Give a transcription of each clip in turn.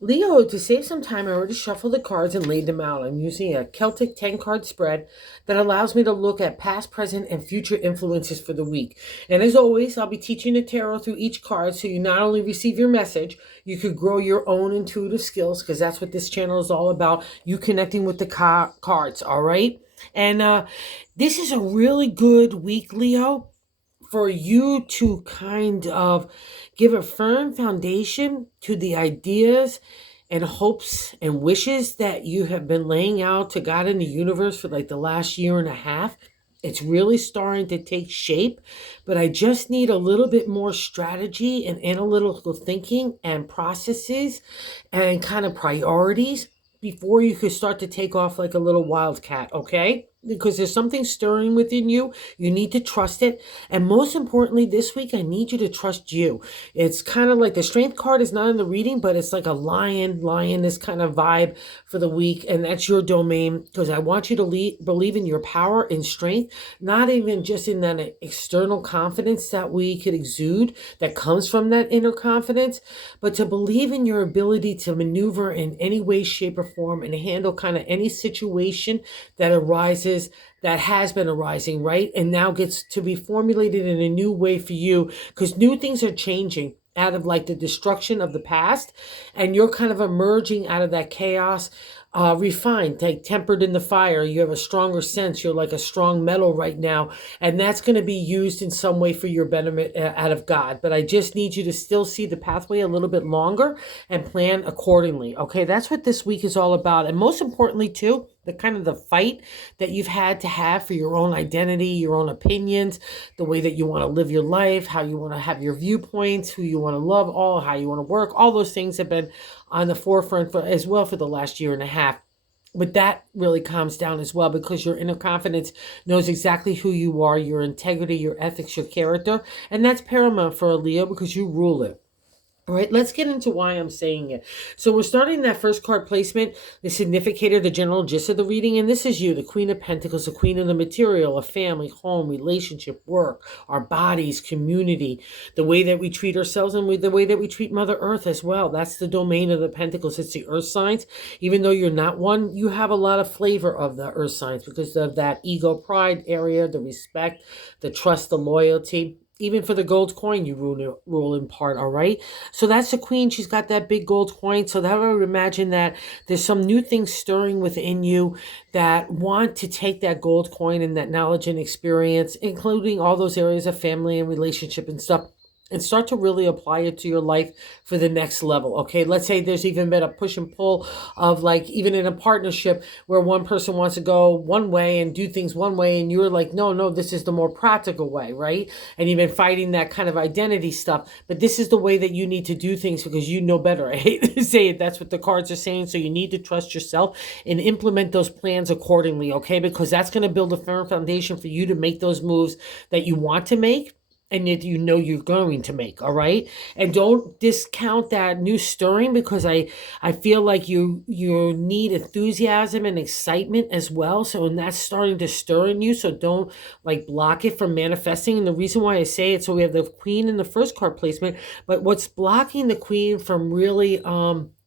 Leo, to save some time, I already shuffled the cards and laid them out. I'm using a Celtic 10 card spread that allows me to look at past, present, and future influences for the week. And as always, I'll be teaching the tarot through each card so you not only receive your message, you could grow your own intuitive skills because that's what this channel is all about, you connecting with the cards, all right? And this is a really good week, Leo, for you to kind of give a firm foundation to the ideas and hopes and wishes that you have been laying out to God in the universe for like the last year and a half. It's really starting to take shape, but I just need a little bit more strategy and analytical thinking and processes and kind of priorities before you could start to take off like a little wildcat, okay? Because there's something stirring within you. You need to trust it. And most importantly, this week, I need you to trust you. It's kind of like the strength card is not in the reading, but it's like a lioness kind of vibe for the week. And that's your domain because I want you to believe in your power and strength, not even just in that external confidence that we could exude that comes from that inner confidence, but to believe in your ability to maneuver in any way, shape, or form and handle kind of any situation that arises, that has been arising, right? And now gets to be formulated in a new way for you because new things are changing out of like the destruction of the past, and you're kind of emerging out of that chaos, refined, like tempered in the fire. You have a stronger sense. You're like a strong metal right now, and that's going to be used in some way for your betterment out of God. But I just need you to still see the pathway a little bit longer and plan accordingly. Okay, that's what this week is all about, and most importantly, too, the kind of the fight that you've had to have for your own identity, your own opinions, the way that you want to live your life, how you want to have your viewpoints, who you want to love, all how you want to work. All those things have been on the forefront for, as well for the last year and a half. But that really calms down as well because your inner confidence knows exactly who you are, your integrity, your ethics, your character. And that's paramount for a Leo because you rule it. All right, let's get into why I'm saying it. So we're starting that first card placement, the significator, the general gist of the reading. And this is you, the Queen of Pentacles, the Queen of the material, a family, home, relationship, work, our bodies, community, the way that we treat ourselves and the way that we treat Mother Earth as well. That's the domain of the Pentacles. It's the Earth signs. Even though you're not one, you have a lot of flavor of the Earth signs because of that ego pride area, the respect, the trust, the loyalty. Even for the gold coin, you rule in part, all right? So that's the queen. She's got that big gold coin. So that I would imagine that there's some new things stirring within you that want to take that gold coin and that knowledge and experience, including all those areas of family and relationship and stuff, and start to really apply it to your life for the next level. Okay, let's say there's even been a push and pull of like even in a partnership where one person wants to go one way and do things one way and you're like, no, this is the more practical way, right? And you've been fighting that kind of identity stuff, but this is the way that you need to do things because you know better. I hate to say it, that's what the cards are saying. So you need to trust yourself and implement those plans accordingly, okay? Because that's going to build a firm foundation for you to make those moves that you want to make and that you know you're going to make, all right? And don't discount that new stirring because I feel like you need enthusiasm and excitement as well. So and that's starting to stir in you. So don't like block it from manifesting. And the reason why I say it, so we have the queen in the first card placement, but what's blocking the queen from really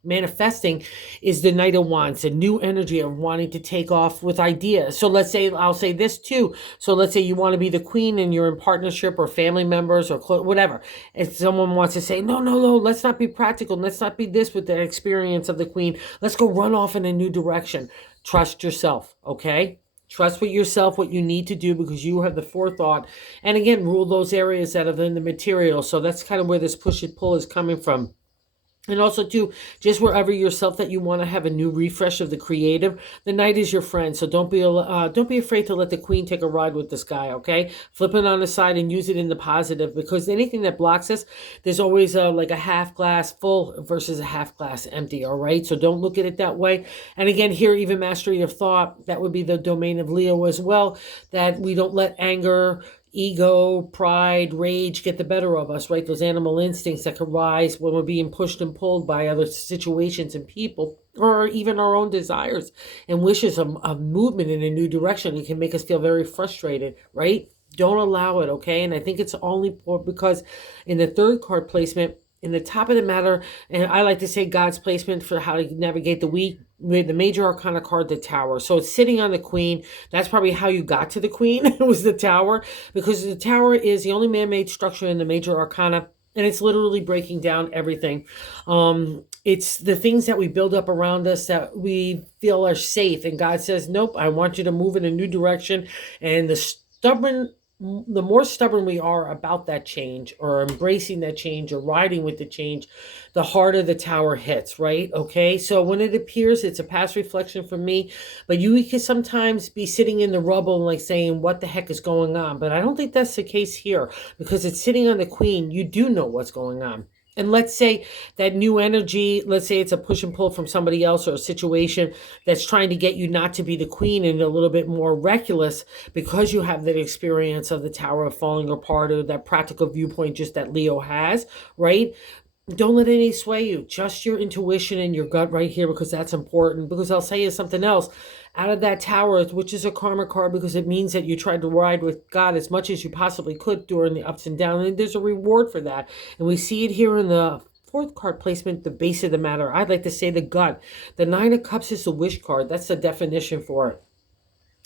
manifesting is the Knight of Wands, a new energy of wanting to take off with ideas. So let's say, I'll say this too. So let's say you want to be the queen and you're in partnership or family members or whatever. If someone wants to say, no, let's not be practical. Let's not be this with the experience of the queen. Let's go run off in a new direction. Trust yourself, okay? Trust with yourself what you need to do because you have the forethought. And again, rule those areas that are in the material. So that's kind of where this push and pull is coming from. And also, too, just wherever yourself that you want to have a new refresh of the creative, the Knight is your friend. So don't be afraid to let the queen take a ride with this guy, okay? Flip it on the side and use it in the positive because anything that blocks us, there's always like a half glass full versus a half glass empty, all right? So don't look at it that way. And again, here, even mastery of thought, that would be the domain of Leo as well, that we don't let anger, ego, pride, rage get the better of us, right? Those animal instincts that can rise when we're being pushed and pulled by other situations and people, or even our own desires and wishes of movement in a new direction. It can make us feel very frustrated, right? Don't allow it, okay? And I think it's only because in the third card placement, In the top of the matter, and I like to say God's placement for how to navigate the week with the major arcana card, the Tower. So it's sitting on the Queen. That's probably how you got to the Queen. It was the Tower, because the Tower is the only man-made structure in the major arcana, and it's literally breaking down everything. It's the things that we build up around us that we feel are safe, and God says, nope, I want you to move in a new direction. And the more stubborn we are about that change, or embracing that change, or riding with the change, the harder the Tower hits, right? Okay, so when it appears, it's a past reflection for me, but you can sometimes be sitting in the rubble and like saying, what the heck is going on? But I don't think that's the case here, because it's sitting on the Queen. You do know what's going on. And let's say that new energy, let's say it's a push and pull from somebody else, or a situation that's trying to get you not to be the Queen and a little bit more reckless, because you have that experience of the Tower of falling apart, or that practical viewpoint just that Leo has, right? Don't let any sway you. Just your intuition and your gut right here, because that's important. Because I'll say you something else. Out of that Tower, which is a karma card, because it means that you tried to ride with God as much as you possibly could during the ups and downs. And there's a reward for that. And we see it here in the fourth card placement, the base of the matter. I'd like to say the gut. The Nine of Cups is the wish card. That's the definition for it.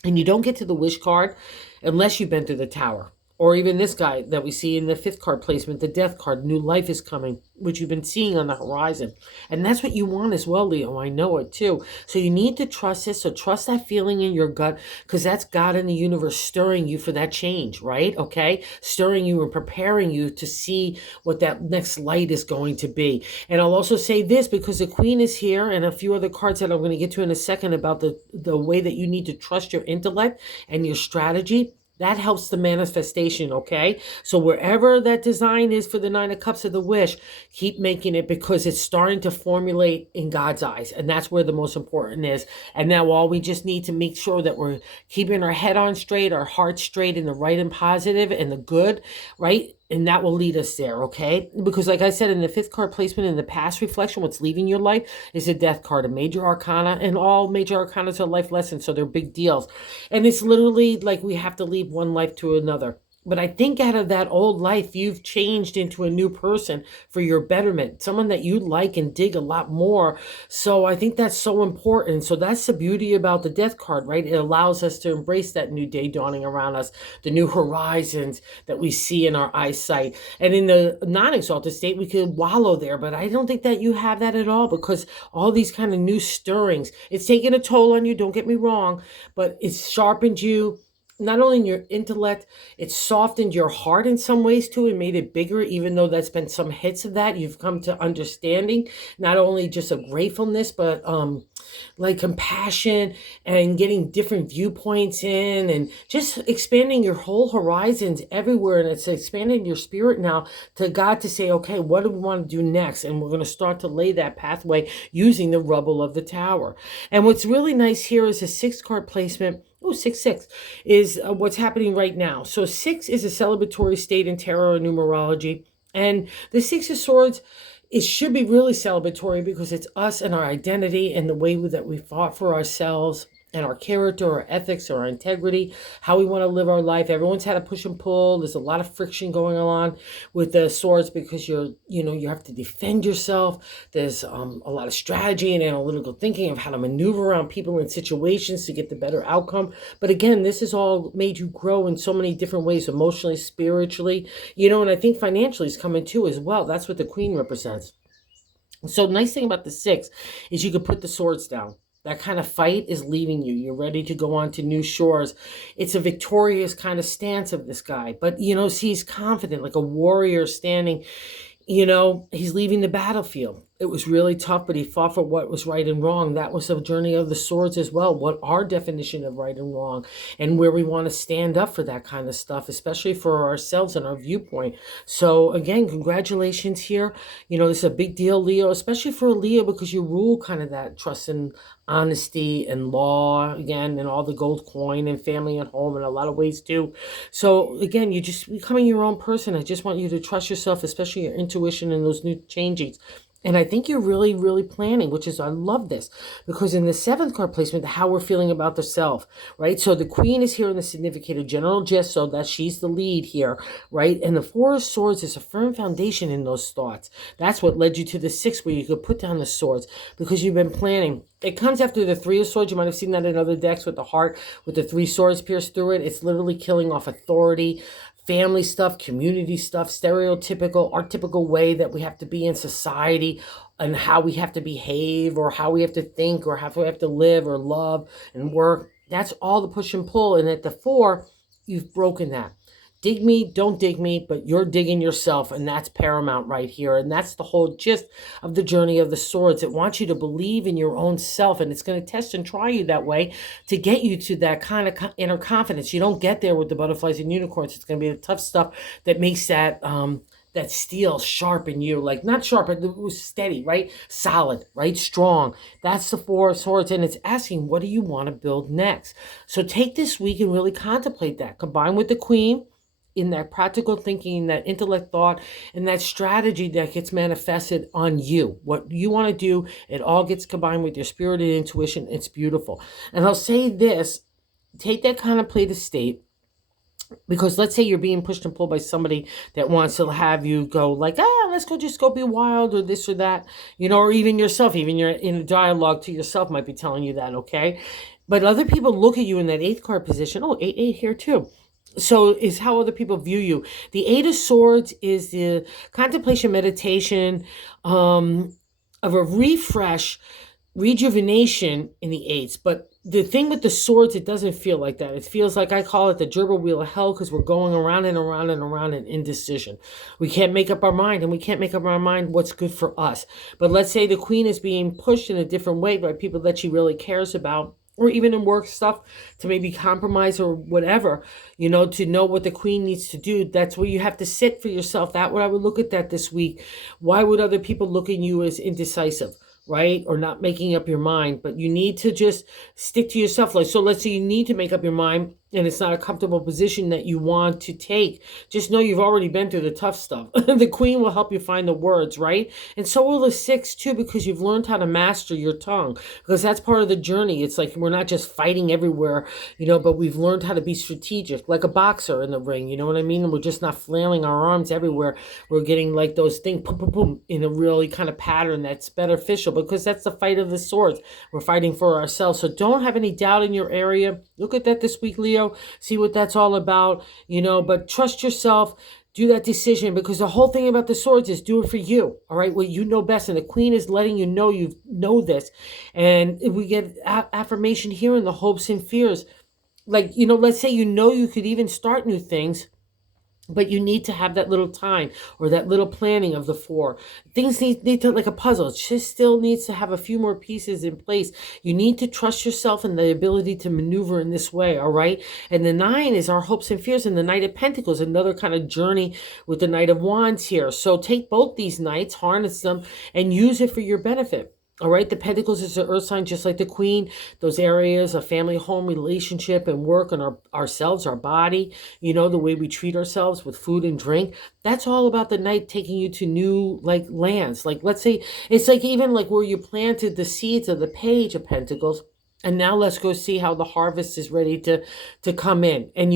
And you don't get to the wish card unless you've been through the Tower. Or even this guy that we see in the fifth card placement, the death card, new life is coming, which you've been seeing on the horizon. And that's what you want as well, Leo. I know it too. So you need to trust this. So trust that feeling in your gut, because that's God in the universe stirring you for that change, right? Okay? Stirring you and preparing you to see what that next light is going to be. And I'll also say this, because the Queen is here, and a few other cards that I'm going to get to in a second about the way that you need to trust your intellect and your strategy. That helps the manifestation, okay? So wherever that design is for the Nine of Cups of the wish, keep making it, because it's starting to formulate in God's eyes. And that's where the most important is. And now all we just need to make sure that we're keeping our head on straight, our heart straight, in the right and positive and the good, right? And that will lead us there, okay? Because like I said, in the fifth card placement, in the past reflection, what's leaving your life is a death card, a major arcana, and all major arcanas are life lessons, so they're big deals. And it's literally like we have to leave one life to another. But I think out of that old life, you've changed into a new person for your betterment, someone that you like and dig a lot more. So I think that's so important. So that's the beauty about the death card, right? It allows us to embrace that new day dawning around us, the new horizons that we see in our eyesight. And in the non-exalted state, we could wallow there. But I don't think that you have that at all, because all these kind of new stirrings, it's taken a toll on you, don't get me wrong, but it's sharpened you. Not only in your intellect, it's softened your heart in some ways too, and made it bigger, even though that's been some hits of that. You've come to understanding, not only just a gratefulness, but like compassion, and getting different viewpoints in, and just expanding your whole horizons everywhere. And it's expanding your spirit now to God to say, okay, what do we want to do next? And we're going to start to lay that pathway using the rubble of the Tower. And what's really nice here is a sixth card placement. Oh, 6-6 is what's happening right now. So 6 is a celebratory state in tarot and numerology. And the Six of Swords, it should be really celebratory, because it's us and our identity and the way that we fought for ourselves and our character, our ethics, our integrity, how we want to live our life. Everyone's had a push and pull. There's a lot of friction going on with the swords, because you have to defend yourself. There's a lot of strategy and analytical thinking of how to maneuver around people and situations to get the better outcome. But again, this has all made you grow in so many different ways, emotionally, spiritually, and I think financially is coming too as well. That's what the Queen represents. So nice thing about the 6 is you can put the swords down. That kind of fight is leaving you. You're ready to go on to new shores. It's a victorious kind of stance of this guy. But, see, he's confident, like a warrior standing. He's leaving the battlefield. It was really tough, but he fought for what was right and wrong. That was the journey of the swords as well. What our definition of right and wrong, and where we want to stand up for that kind of stuff, especially for ourselves and our viewpoint. So again, congratulations here. This is a big deal, Leo, especially for a Leo, because you rule kind of that trust and honesty and law, again, and all the gold coin and family and home in a lot of ways too. So again, you're just becoming your own person. I just want you to trust yourself, especially your intuition and those new changes. And I think you're really, really planning, which is, I love this, because in the seventh card placement, how we're feeling about the self, right? So the queen is here in the significator, general gist, so that she's the lead here, right? And the four of swords is a firm foundation in those thoughts. That's what led you to the six, where you could put down the swords, because you've been planning. It comes after the three of swords. You might have seen that in other decks with the heart, with the three swords pierced through it. It's literally killing off authority, family stuff, community stuff, stereotypical, archetypical way that we have to be in society, and how we have to behave, or how we have to think, or how we have to live or love and work. That's all the push and pull. And at the four, you've broken that. Dig me, don't dig me, but you're digging yourself, and that's paramount right here. And that's the whole gist of the journey of the swords. It wants you to believe in your own self, and it's going to test and try you that way to get you to that kind of inner confidence. You don't get there with the butterflies and unicorns. It's going to be the tough stuff that makes that steel sharp in you, like not sharp, but it was steady, right? Solid, right? Strong. That's the four of swords, and it's asking, what do you want to build next? So take this week and really contemplate that. Combine with the queen in that practical thinking, that intellect thought, and that strategy that gets manifested on you. What you want to do, it all gets combined with your spirit and intuition. It's beautiful. And I'll say this, take that contemplative state, because let's say you're being pushed and pulled by somebody that wants to have you go like, let's go, just go be wild, or this or that, or even yourself, even you're in a dialogue to yourself might be telling you that, okay? But other people look at you in that eighth card position. Oh, 8-8 here too. So is how other people view you. The Eight of Swords is the contemplation, meditation, of a refresh, rejuvenation in the eights. But the thing with the swords, it doesn't feel like that. It feels like, I call it the gerbil wheel of hell, because we're going around and around and around in indecision. We can't make up our mind, and we can't make up our mind what's good for us. But let's say the queen is being pushed in a different way by people that she really cares about, or even in work stuff, to maybe compromise or whatever, to know what the queen needs to do. That's where you have to sit for yourself. That what I would look at that this week. Why would other people look at you as indecisive, right? Or not making up your mind? But you need to just stick to yourself. Like, so let's say you need to make up your mind, and it's not a comfortable position that you want to take. Just know you've already been through the tough stuff. The queen will help you find the words, right? And so will the six too, because you've learned how to master your tongue, because that's part of the journey. It's like we're not just fighting everywhere, but we've learned how to be strategic, like a boxer in the ring, you know what I mean? And we're just not flailing our arms everywhere. We're getting like those things, boom, boom, boom, in a really kind of pattern that's beneficial, because that's the fight of the swords. We're fighting for ourselves. So don't have any doubt in your area. Look at that this week, Leo. See what that's all about, but trust yourself. Do that decision, because the whole thing about the swords is do it for you. All right. Well, you know best. And the queen is letting you know this. And we get affirmation here in the hopes and fears. Like, let's say, you could even start new things, but you need to have that little time, or that little planning of the four. Things need to, like a puzzle. It just still needs to have a few more pieces in place. You need to trust yourself and the ability to maneuver in this way, all right? And the 9 is our hopes and fears, and the Knight of Pentacles, another kind of journey with the Knight of Wands here. So take both these knights, harness them, and use it for your benefit. All right, the Pentacles is the earth sign, just like the queen. Those areas of family, home, relationship, and work, and ourselves, our body, the way we treat ourselves with food and drink. That's all about the night taking you to new, like, lands. Like, let's say, it's like even like where you planted the seeds of the Page of Pentacles. And now let's go see how the harvest is ready to come in. And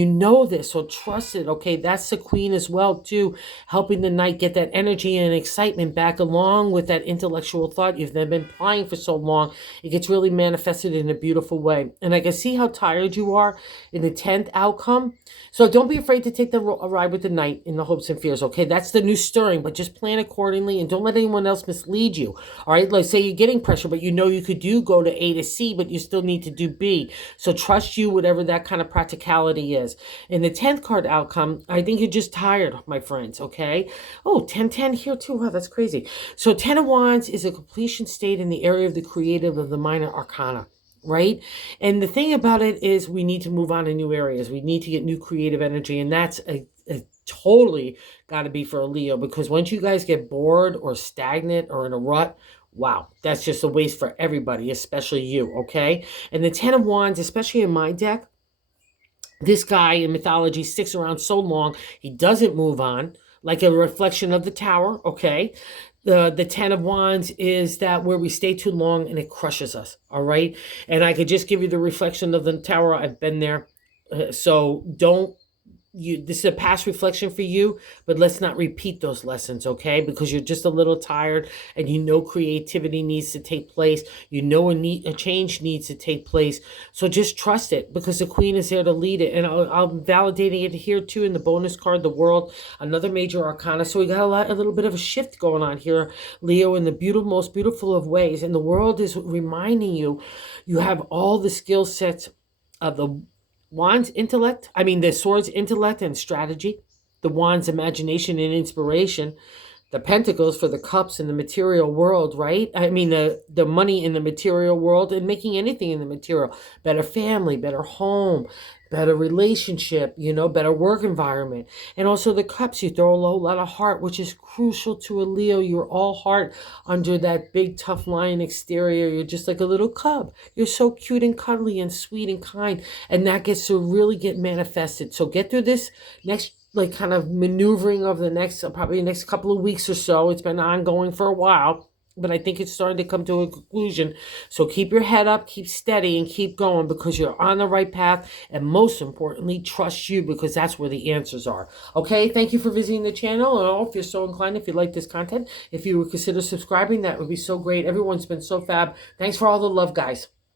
this, so trust it, okay? That's the queen as well, too, helping the knight get that energy and excitement back, along with that intellectual thought you've been applying for so long. It gets really manifested in a beautiful way. And I can see how tired you are in the 10th outcome. So don't be afraid to take a ride with the knight in the hopes and fears, okay? That's the new stirring, but just plan accordingly, and don't let anyone else mislead you, all right? Like, say you're getting pressure, but you could go to A to C, but you still need to do B. So trust you, whatever that kind of practicality is. In the 10th card outcome, I think you're just tired, my friends, okay? Oh, 10-10 here too. Wow, that's crazy. So 10 of Wands is a completion state in the area of the creative of the minor arcana, right? And the thing about it is we need to move on to new areas. We need to get new creative energy, and that's a totally got to be for a Leo, because once you guys get bored or stagnant or in a rut, wow, that's just a waste for everybody, especially you, okay? And the 10 of Wands, especially in my deck, this guy in mythology sticks around so long, he doesn't move on, like a reflection of the Tower, okay? The Ten of Wands is that where we stay too long and it crushes us. All right. And I could just give you the reflection of the tower. I've been there. So don't this is a past reflection for you, but let's not repeat those lessons, okay? Because you're just a little tired and you know creativity needs to take place. You know a change needs to take place. So just trust it, because the queen is there to lead it. And I'm validating it here too in the bonus card, the world, another major arcana. So we got a little bit of a shift going on here, Leo, in the most beautiful of ways. And the world is reminding you, you have all the skill sets of the Wand's intellect, the sword's intellect and strategy, the wand's imagination and inspiration, the pentacles for the cups in the material world, right? The money in the material world and making anything in the material, better family, better home, better relationship, better work environment. And also the cups, you throw a whole lot of heart, which is crucial to a Leo. You're all heart under that big tough lion exterior. You're just like a little cub. You're so cute and cuddly and sweet and kind, and that gets to really get manifested. So get through this next kind of maneuvering of the next probably next couple of weeks or so. It's been ongoing for a while, but I think it's starting to come to a conclusion. So keep your head up, keep steady, and keep going, because you're on the right path. And most importantly, trust you, because that's where the answers are. Okay, thank you for visiting the channel. And if you're so inclined, if you like this content, if you would consider subscribing, that would be so great. Everyone's been so fab. Thanks for all the love, guys.